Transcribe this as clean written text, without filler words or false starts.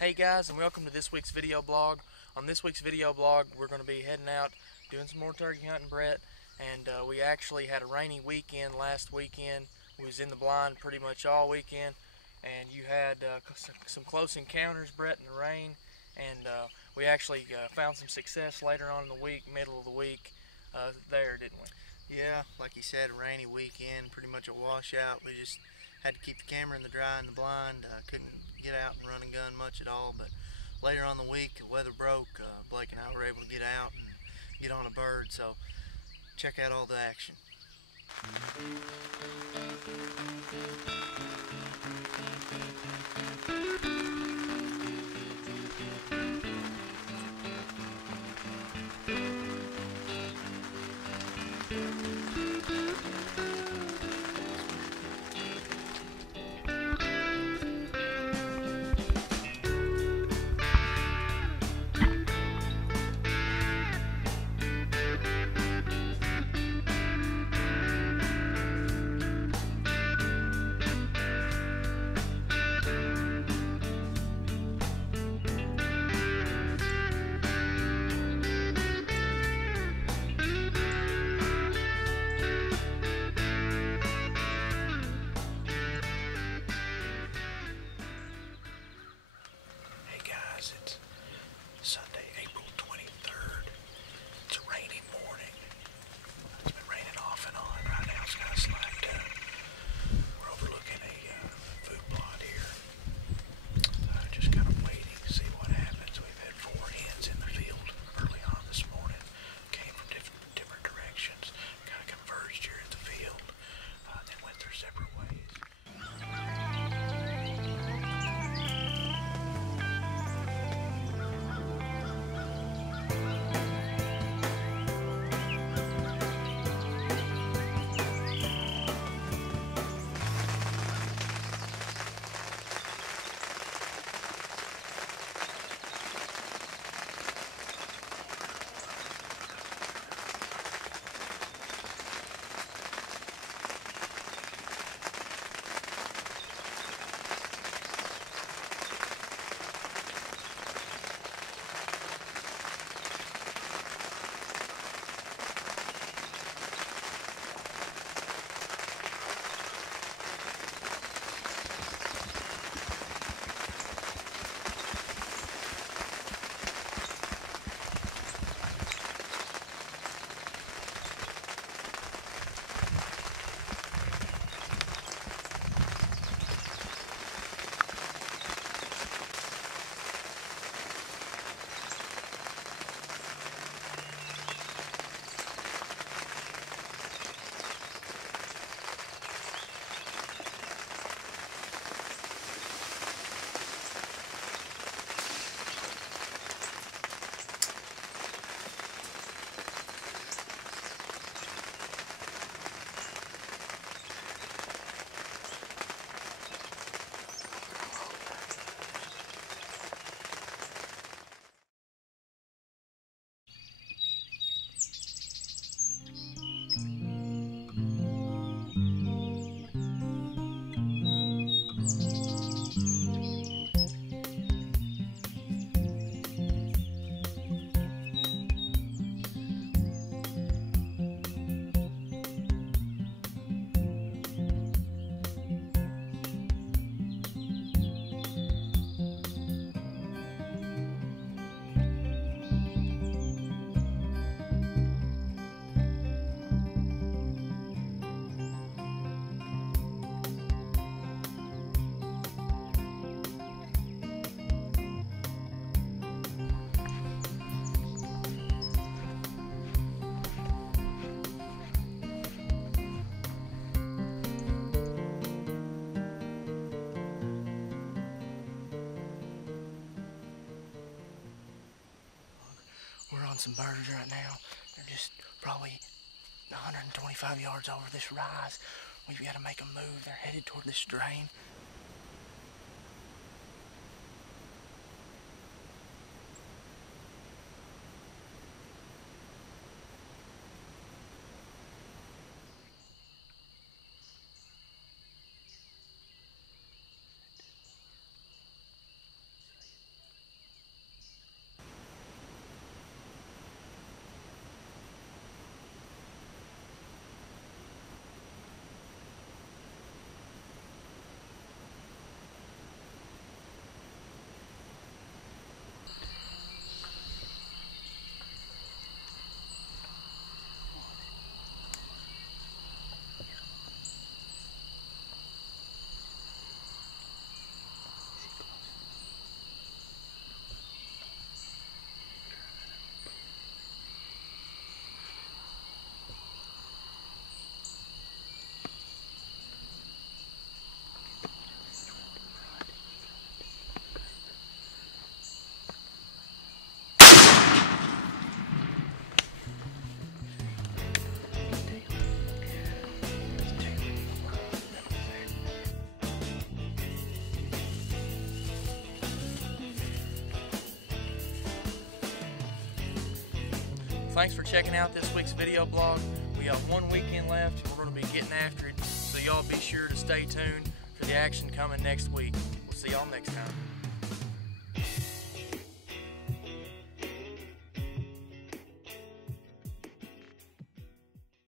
Hey guys, and welcome to this week's video blog. On this week's video blog, we're going to be heading out doing some more turkey hunting, Brett. And we actually had a rainy weekend last weekend. We was in the blind pretty much all weekend, and you had some close encounters, Brett, in the rain. And we actually found some success later on in the week, middle of the week, there, didn't we? Yeah, like you said, a rainy weekend, pretty much a washout. We just had to keep the camera in the dry and the blind. Couldn't get out and run and gun much at all, but later on the week, the weather broke. Blake and I were able to get out and get on a bird, so check out all the action. Hey guys, it's Sunday, April 23rd. It's a rainy morning. It's been raining off and on. Right now it's kind of slacked up. We're overlooking a food plot here. Just kind of waiting to see what happens. We've had 4 hens in the field early on this morning. Came from different directions. Kind of converged here at the field. Then went their separate ways. We're on some birds right now. They're just probably 125 yards over this rise. We've got to make a move. They're headed toward this drain. thanks for checking out this week's video blog. We got 1 weekend left. We're going to be getting after it, so y'all be sure to stay tuned for the action coming next week. We'll see y'all next time.